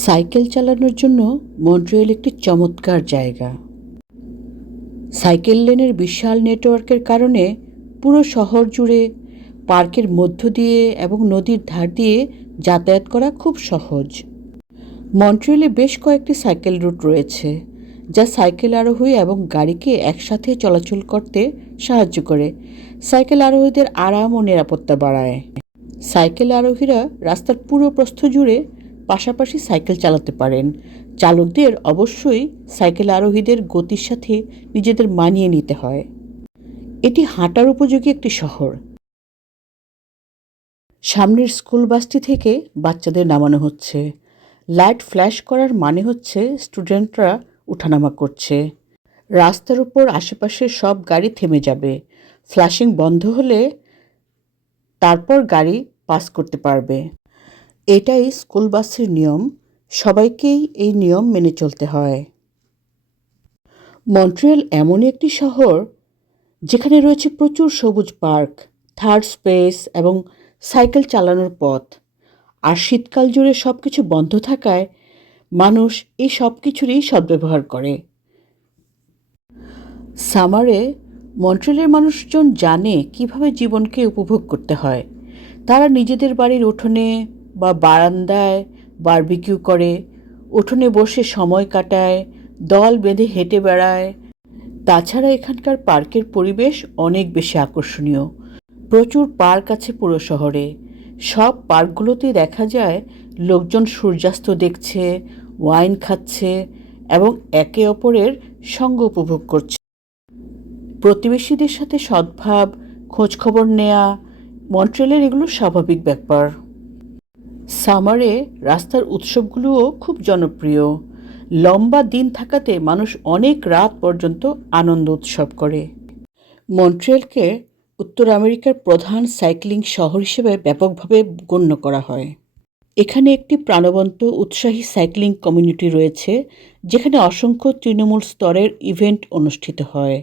Cycle চালানোর জন্য Montiel একটি চমৎকার জায়গা। সাইকেল লেনের বিশাল নেটওয়ার্কের কারণে পুরো শহর জুড়ে পার্কের মধ্য দিয়ে এবং নদীর ধার দিয়ে যাতায়াত করা খুব সহজ। মন্ট্রিয়েলে বেশ কয়েকটি সাইকেল রুট রয়েছে, যা সাইকেল আরোহী এবং গাড়িকে একসাথে চলাচল করতে সাহায্য করে। সাইকেল আরোহীদের আরাম ও নিরাপত্তা বাড়ায়। সাইকেল আরোহীরা রাস্তার পুরো প্রস্থ জুড়ে পাশাপাশি সাইকেল চালাতে পারেন। চালকদের অবশ্যই সাইকেল আরোহীদের গতির সাথে নিজেদের মানিয়ে নিতে হয়। এটি হাঁটার উপযোগী একটি শহর। সামনের স্কুল বাসটি থেকে বাচ্চাদের নামানো হচ্ছে। লাইট ফ্ল্যাশ করার মানে হচ্ছে স্টুডেন্টরা ওঠানামা করছে। রাস্তার উপর আশেপাশের সব গাড়ি থেমে যাবে। ফ্ল্যাশিং বন্ধ হলে তারপর গাড়ি পাস করতে পারবে। এটাই স্কুল বাসের নিয়ম। সবাইকেই এই নিয়ম মেনে চলতে হয়। মন্ট্রিয়েল এমনই একটি শহর যেখানে রয়েছে প্রচুর সবুজ পার্ক, থার্ড স্পেস এবং সাইকেল চালানোর পথ। আর শীতকাল জুড়ে সব কিছু বন্ধ থাকায় মানুষ এই সব কিছুরই সদ্ব্যবহার করে। সামারে মন্ট্রিয়েলের মানুষজন জানে কিভাবে জীবনকে উপভোগ করতে হয়। তারা নিজেদের বাড়ির উঠোনে বা বারান্দায় বারবিকিউ করে, উঠোনে বসে সময় কাটায়, দল বেঁধে হেঁটে বেড়ায়। তাছাড়া এখানকার পার্কের পরিবেশ অনেক বেশি আকর্ষণীয়। প্রচুর পার্ক আছে পুরো শহরে। সব পার্কগুলোতেই দেখা যায় লোকজন সূর্যাস্ত দেখছে, ওয়াইন খাচ্ছে এবং একে অপরের সঙ্গ উপভোগ করছে। প্রতিবেশীদের সাথে সদ্ভাব, খোঁজখবর নেয়া মন্ট্রিয়েলের এগুলো স্বাভাবিক ব্যাপার। সামারে রাস্তার উৎসবগুলোও খুব জনপ্রিয়। লম্বা দিন থাকাতে মানুষ অনেক রাত পর্যন্ত আনন্দ উৎসব করে। মন্ট্রিয়েলকে উত্তর আমেরিকার প্রধান সাইক্লিং শহর হিসেবে ব্যাপকভাবে গণ্য করা হয়। এখানে একটি প্রাণবন্ত উৎসাহী সাইক্লিং কমিউনিটি রয়েছে, যেখানে অসংখ্য তৃণমূল স্তরের ইভেন্ট অনুষ্ঠিত হয়।